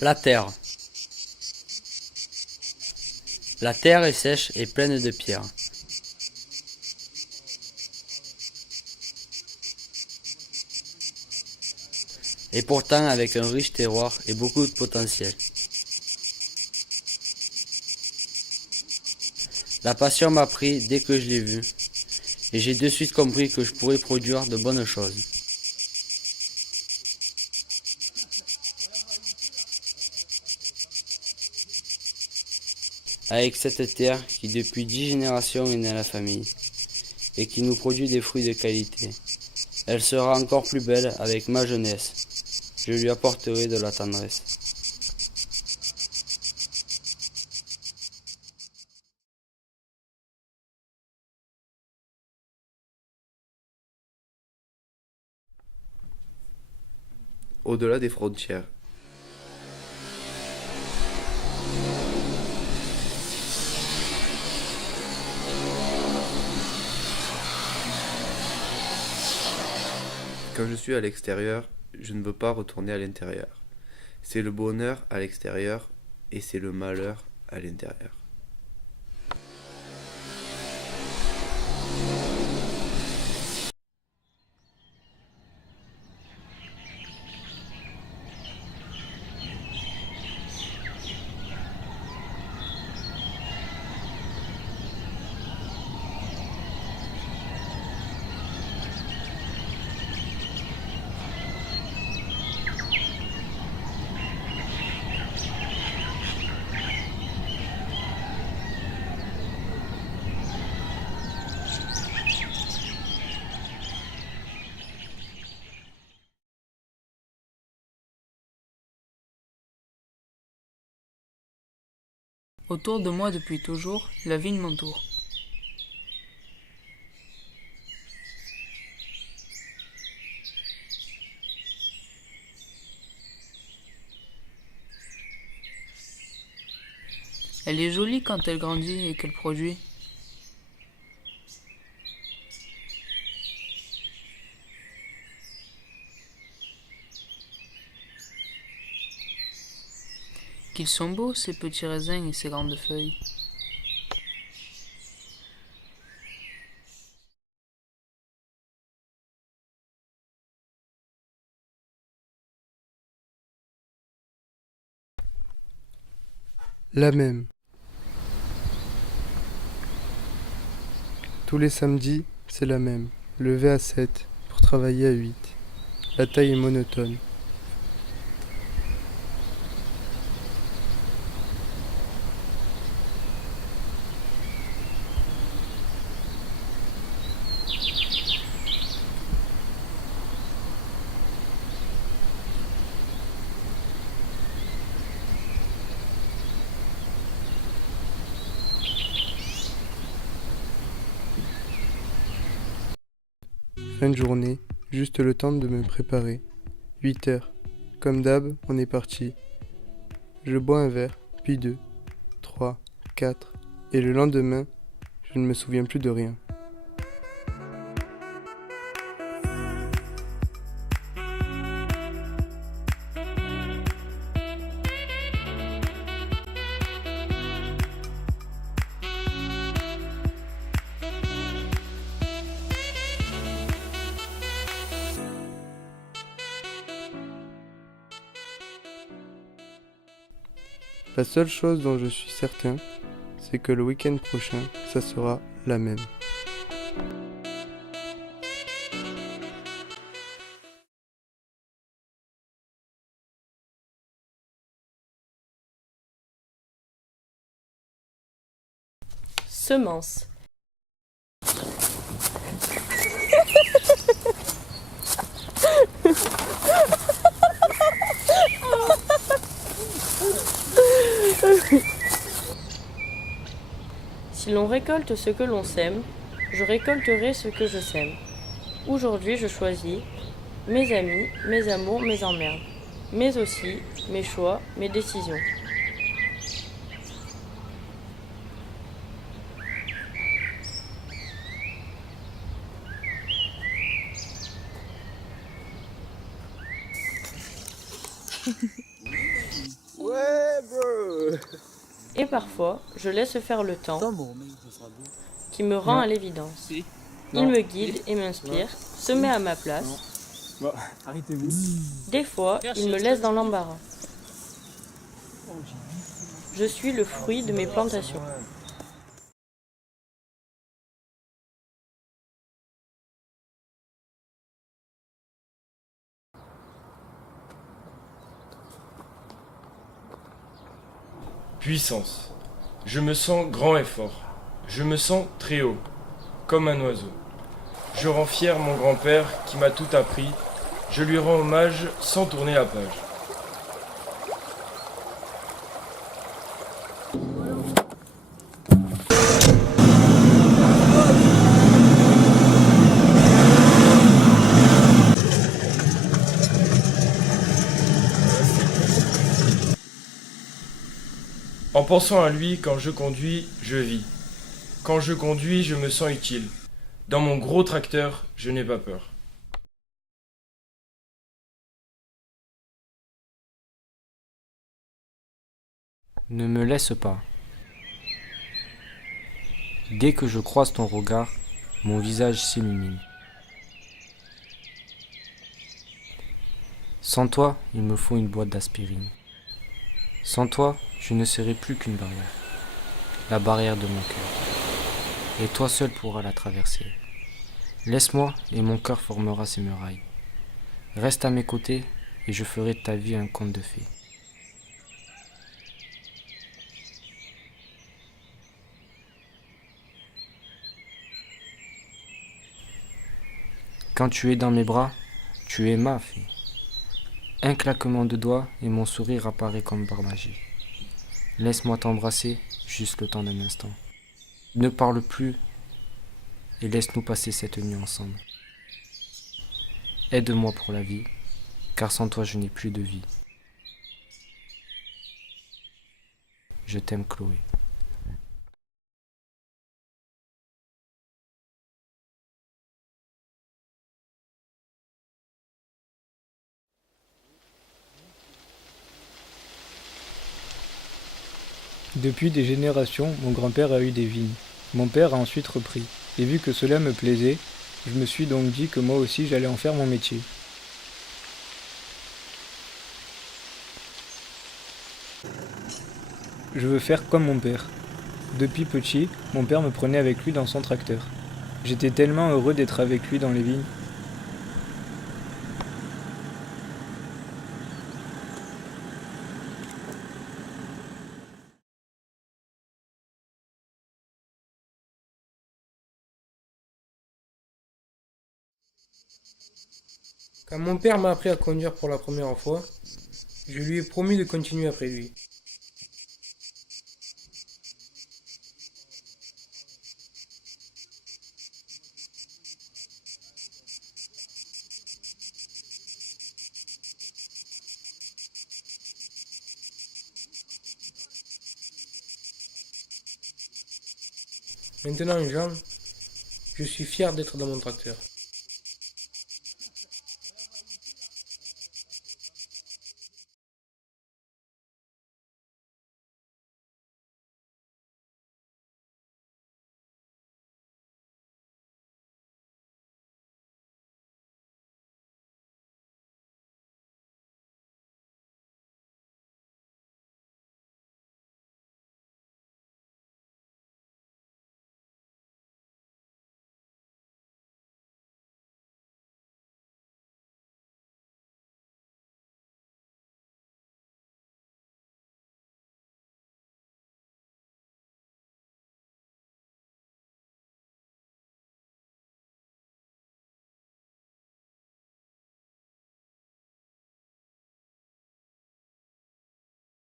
La terre. La terre est sèche et pleine de pierres. Et pourtant avec un riche terroir et beaucoup de potentiel. La passion m'a pris dès que je l'ai vue, et j'ai de suite compris que je pourrais produire de bonnes choses. Avec cette terre qui depuis 10 générations est née à la famille, et qui nous produit des fruits de qualité. Elle sera encore plus belle avec ma jeunesse. Je lui apporterai de la tendresse. Au-delà des frontières. Quand je suis à l'extérieur, je ne veux pas retourner à l'intérieur. C'est le bonheur à l'extérieur et c'est le malheur à l'intérieur. Autour de moi depuis toujours, la ville m'entoure. Elle est jolie quand elle grandit et qu'elle produit. Qu'ils sont beaux, ces petits raisins et ces grandes feuilles. La même. Tous les samedis, c'est la même. Lever à 7 pour travailler à 8. La taille est monotone. Fin de journée, juste le temps de me préparer. 8 heures. Comme d'hab, on est parti. Je bois un verre, puis deux, 3, 4, et le lendemain, je ne me souviens plus de rien. La seule chose dont je suis certain, c'est que le week-end prochain, ça sera la même. Semence. Si l'on récolte ce que l'on sème, je récolterai ce que je sème. Aujourd'hui, je choisis mes amis, mes amours, mes emmerdes, mais aussi mes choix, mes décisions. Et parfois, je laisse faire le temps qui me rend à l'évidence. Il me guide et m'inspire, se met à ma place. Des fois, il me laisse dans l'embarras. Je suis le fruit de mes plantations. Puissance. Je me sens grand et fort. Je me sens très haut, comme un oiseau. Je rends fier mon grand-père qui m'a tout appris. Je lui rends hommage sans tourner la page. En pensant à lui, quand je conduis, je vis. Quand je conduis, je me sens utile. Dans mon gros tracteur, je n'ai pas peur. Ne me laisse pas. Dès que je croise ton regard, mon visage s'illumine. Sans toi, il me faut une boîte d'aspirine. Sans toi, je ne serai plus qu'une barrière. La barrière de mon cœur. Et toi seul pourras la traverser. Laisse-moi et mon cœur formera ses murailles. Reste à mes côtés et je ferai de ta vie un conte de fées. Quand tu es dans mes bras, tu es ma fée. Un claquement de doigts et mon sourire apparaît comme par magie. Laisse-moi t'embrasser, juste le temps d'un instant. Ne parle plus et laisse-nous passer cette nuit ensemble. Aide-moi pour la vie, car sans toi je n'ai plus de vie. Je t'aime, Chloé. Depuis des générations, mon grand-père a eu des vignes. Mon père a ensuite repris. Et vu que cela me plaisait, je me suis donc dit que moi aussi j'allais en faire mon métier. Je veux faire comme mon père. Depuis petit, mon père me prenait avec lui dans son tracteur. J'étais tellement heureux d'être avec lui dans les vignes. Quand mon père m'a appris à conduire pour la première fois, je lui ai promis de continuer après lui. Maintenant, Jean, je suis fier d'être dans mon tracteur.